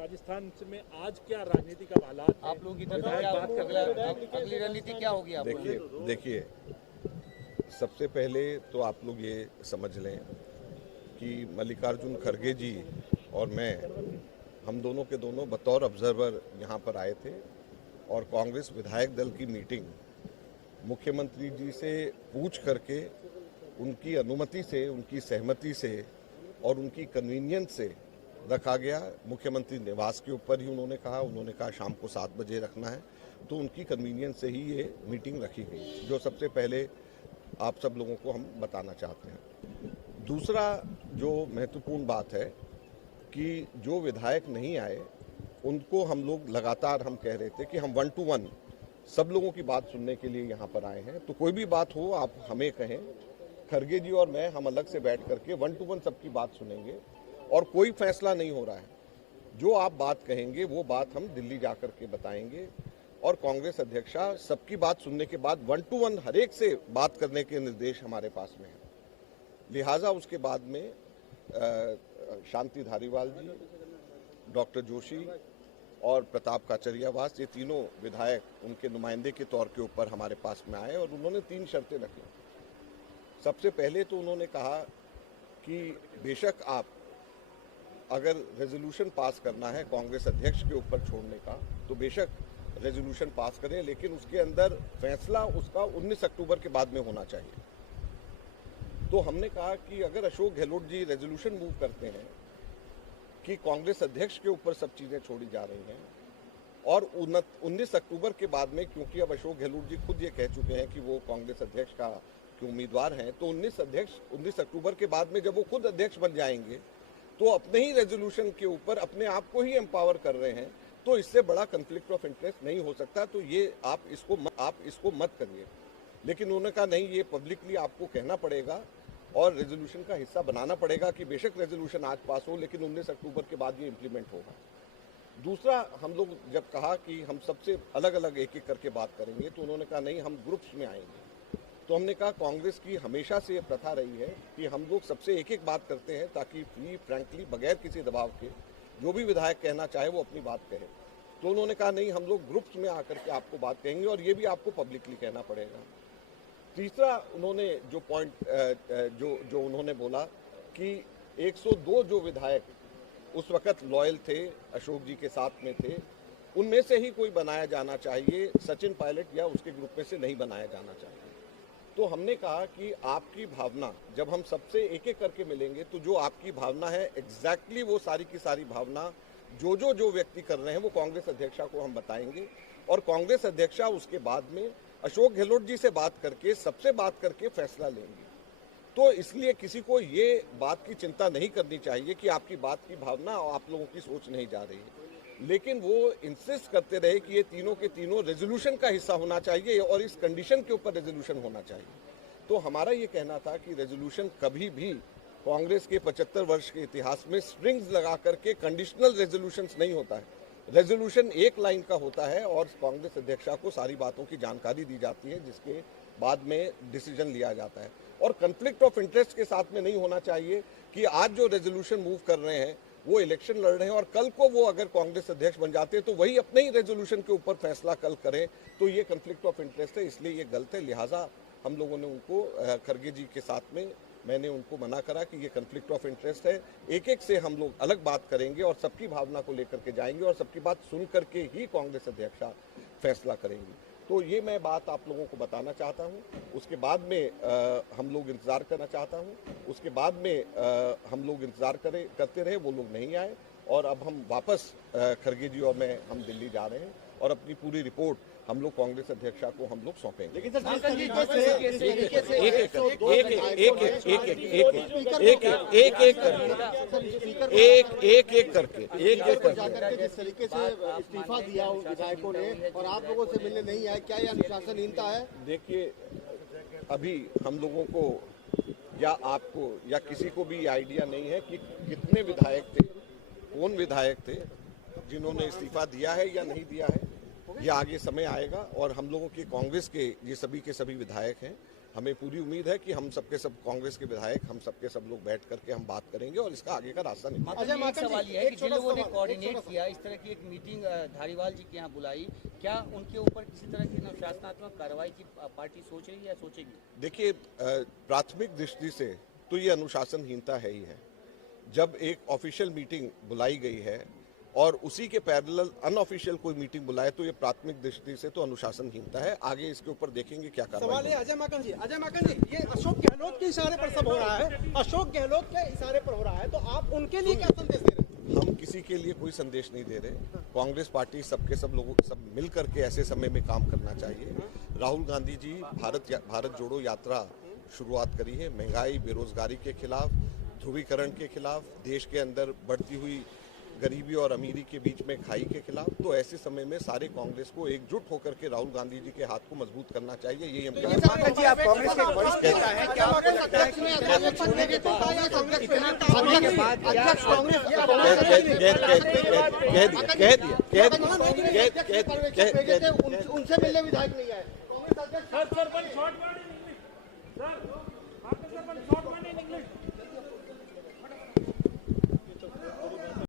राजस्थान में आज क्या राजनीति का हालात है? आप लोगों की तरफ अगली रणनीति क्या होगी? आप देखिए, सबसे पहले तो आप लोग ये समझ लें कि मल्लिकार्जुन खड़गे जी और मैं, हम दोनों के दोनों बतौर ऑब्जर्वर यहाँ पर आए थे और कांग्रेस विधायक दल की मीटिंग मुख्यमंत्री जी से पूछ करके उनकी अनुमति से, उनकी सहमति से और उनकी कन्वीनियंस से रखा गया। मुख्यमंत्री निवास के ऊपर ही उन्होंने कहा शाम को 7 बजे रखना है, तो उनकी कन्वीनियंस से ही ये मीटिंग रखी गई, जो सबसे पहले आप सब लोगों को हम बताना चाहते हैं। दूसरा जो महत्वपूर्ण बात है कि जो विधायक नहीं आए उनको हम लोग लगातार हम कह रहे थे कि हम 1 to 1 सब लोगों की बात सुनने के लिए यहाँ पर आए हैं, तो कोई भी बात हो आप हमें कहें। खड़गे जी और मैं हम अलग से बैठ करके 1 to 1 सबकी बात सुनेंगे और कोई फैसला नहीं हो रहा है। जो आप बात कहेंगे वो बात हम दिल्ली जा कर के बताएंगे और कांग्रेस अध्यक्षा सबकी बात सुनने के बाद 1 to 1 हर एक से बात करने के निर्देश हमारे पास में है। लिहाजा उसके बाद में शांति धारीवाल जी, डॉक्टर जोशी और प्रताप काचरियावास, ये तीनों विधायक उनके नुमाइंदे के तौर के ऊपर हमारे पास में आए और उन्होंने 3 शर्तें रखी। सबसे पहले तो उन्होंने कहा कि बेशक आप अगर रेजोल्यूशन पास करना है कांग्रेस अध्यक्ष के ऊपर छोड़ने का तो बेशक रेजोल्यूशन पास करें, लेकिन उसके अंदर फैसला उसका 19 अक्टूबर के बाद में होना चाहिए। तो हमने कहा कि अगर अशोक गहलोत जी रेजोल्यूशन मूव करते हैं कि कांग्रेस अध्यक्ष के ऊपर सब चीज़ें छोड़ी जा रही हैं और 19 अक्टूबर के बाद में, क्योंकि अब अशोक गहलोत जी खुद ये कह चुके हैं कि वो कांग्रेस अध्यक्ष का उम्मीदवार हैं, तो 19 अक्टूबर के बाद में जब वो खुद अध्यक्ष बन जाएंगे तो अपने ही रेजोल्यूशन के ऊपर अपने आप को ही एम्पावर कर रहे हैं, तो इससे बड़ा कन्फ्लिक्ट ऑफ इंटरेस्ट नहीं हो सकता। तो ये आप इसको मत करिए। लेकिन उन्होंने कहा नहीं, ये पब्लिकली आपको कहना पड़ेगा और रेजोल्यूशन का हिस्सा बनाना पड़ेगा कि बेशक रेजोल्यूशन आज पास हो लेकिन 19 अक्टूबर के बाद ये इम्प्लीमेंट होगा। दूसरा, हम लोग जब कहा कि हम सबसे अलग अलग एक एक करके बात करेंगे तो उन्होंने कहा नहीं, हम ग्रुप्स में आएंगे। तो हमने कहा कांग्रेस की हमेशा से ये प्रथा रही है कि हम लोग सबसे एक एक बात करते हैं ताकि फ्रैंकली बगैर किसी दबाव के जो भी विधायक कहना चाहे वो अपनी बात कहे। तो उन्होंने कहा नहीं, हम लोग ग्रुप्स में आकर के आपको बात कहेंगे और ये भी आपको पब्लिकली कहना पड़ेगा। तीसरा, उन्होंने जो पॉइंट जो उन्होंने बोला कि 102 जो विधायक उस वक्त लॉयल थे, अशोक जी के साथ में थे, उनमें से ही कोई बनाया जाना चाहिए, सचिन पायलट या उसके ग्रुप में से नहीं बनाया जाना चाहिए। तो हमने कहा कि आपकी भावना, जब हम सबसे एक एक करके मिलेंगे तो जो आपकी भावना है एग्जैक्टली वो सारी की सारी भावना जो व्यक्ति कर रहे हैं वो कांग्रेस अध्यक्षा को हम बताएंगे और कांग्रेस अध्यक्षा उसके बाद में अशोक गहलोत जी से बात करके, सबसे बात करके फैसला लेंगी। तो इसलिए किसी को ये बात की चिंता नहीं करनी चाहिए कि आपकी बात की भावना और आप लोगों की सोच नहीं जा रही है, लेकिन वो इंसिस्ट करते रहे कि ये तीनों के तीनों रेजोल्यूशन का हिस्सा होना चाहिए और इस कंडीशन के ऊपर रेजोल्यूशन होना चाहिए। तो हमारा ये कहना था कि रेजोल्यूशन कभी भी कांग्रेस के 75 वर्ष के इतिहास में स्ट्रिंग्स लगा करके कंडीशनल रेजोल्यूशंस नहीं होता है। रेजोल्यूशन एक लाइन का होता है और कांग्रेस अध्यक्षा को सारी बातों की जानकारी दी जाती है जिसके बाद में डिसीजन लिया जाता है। और कन्फ्लिक्ट ऑफ इंटरेस्ट के साथ में नहीं होना चाहिए कि आज जो रेजोल्यूशन मूव कर रहे हैं वो इलेक्शन लड़ रहे हैं और कल को वो अगर कांग्रेस अध्यक्ष बन जाते हैं तो वही अपने ही रेजोल्यूशन के ऊपर फैसला कल करें, तो ये कन्फ्लिक्ट ऑफ इंटरेस्ट है, इसलिए ये गलत है। लिहाजा हम लोगों ने उनको, खड़गे जी के साथ में मैंने उनको मना करा कि ये कन्फ्लिक्ट ऑफ इंटरेस्ट है, एक एक से हम लोग अलग बात करेंगे और सबकी भावना को लेकर के जाएंगे और सबकी बात सुन करके ही कांग्रेस अध्यक्षा फैसला करेंगी। तो ये मैं बात आप लोगों को बताना चाहता हूँ। उसके बाद में हम लोग इंतज़ार करना चाहता हूँ। उसके बाद में हम लोग इंतज़ार करते रहे, वो लोग नहीं आए और अब हम वापस खड़गे जी और मैं हम दिल्ली जा रहे हैं और अपनी पूरी रिपोर्ट हम लोग कांग्रेस अध्यक्षा को हम लोग सौंपेंगे। लेकिन एक करके जिस तरीके से इस्तीफा दिया उन विधायकों ने और आप लोगों से मिलने नहीं आए, क्या यह अनुशासनहीनता है? देखिए, अभी हम लोगों को या आपको या किसी को भी आइडिया नहीं है कि कितने विधायक थे, कौन विधायक थे जिन्होंने इस्तीफा दिया है या नहीं दिया है। ये आगे समय आएगा और हम लोगों के कांग्रेस के ये सभी के सभी विधायक हैं, हमें पूरी उम्मीद है कि हम सबके सब कांग्रेस के विधायक, हम सबके सब लोग बैठ करके हम बात करेंगे और इसका आगे का रास्ता निकालेंगे। मतलब एक सवाल ये है कि जिन लोगों ने कोऑर्डिनेट किया इस तरह की एक मीटिंग धारीवाल जी के यहाँ बुलाई, क्या उनके ऊपर किसी तरह की अनुशासनात्मक कार्रवाई की पार्टी सोच रही है या सोचेगी? देखिए, प्राथमिक दृष्टि से तो ये अनुशासनहीनता है ही है। जब एक ऑफिशियल मीटिंग बुलाई गई है और उसी के पैरेलल अनऑफिशियल कोई मीटिंग बुलाए तो ये प्राथमिक दृष्टि से तो अनुशासनहीनता है। आगे इसके ऊपर देखेंगे क्या सवाल कार्रवाई। है अजय माकन जी, ये अशोक गहलोत के इशारे पर सब हो रहा है, अशोक गहलोत के इशारे पर हो रहा है, तो आप उनके लिए क्या संदेश दे रहे हैं? हम किसी के लिए कोई संदेश नहीं दे रहे। कांग्रेस पार्टी सबके सब लोगों सब मिल करके ऐसे समय में काम करना चाहिए। राहुल गांधी जी भारत जोड़ो यात्रा शुरुआत करी है, महंगाई बेरोजगारी के खिलाफ, ध्रुवीकरण के खिलाफ, देश के अंदर बढ़ती हुई गरीबी और अमीरी के बीच में खाई के खिलाफ। तो ऐसे समय में सारे कांग्रेस को एकजुट होकर के राहुल गांधी जी के हाथ को मजबूत करना चाहिए। यही हम जी, आप कांग्रेस के वरिष्ठ नेता हैं, क्या आपको लगता है कि उनसे मिलने विधायक नहीं आए? सर,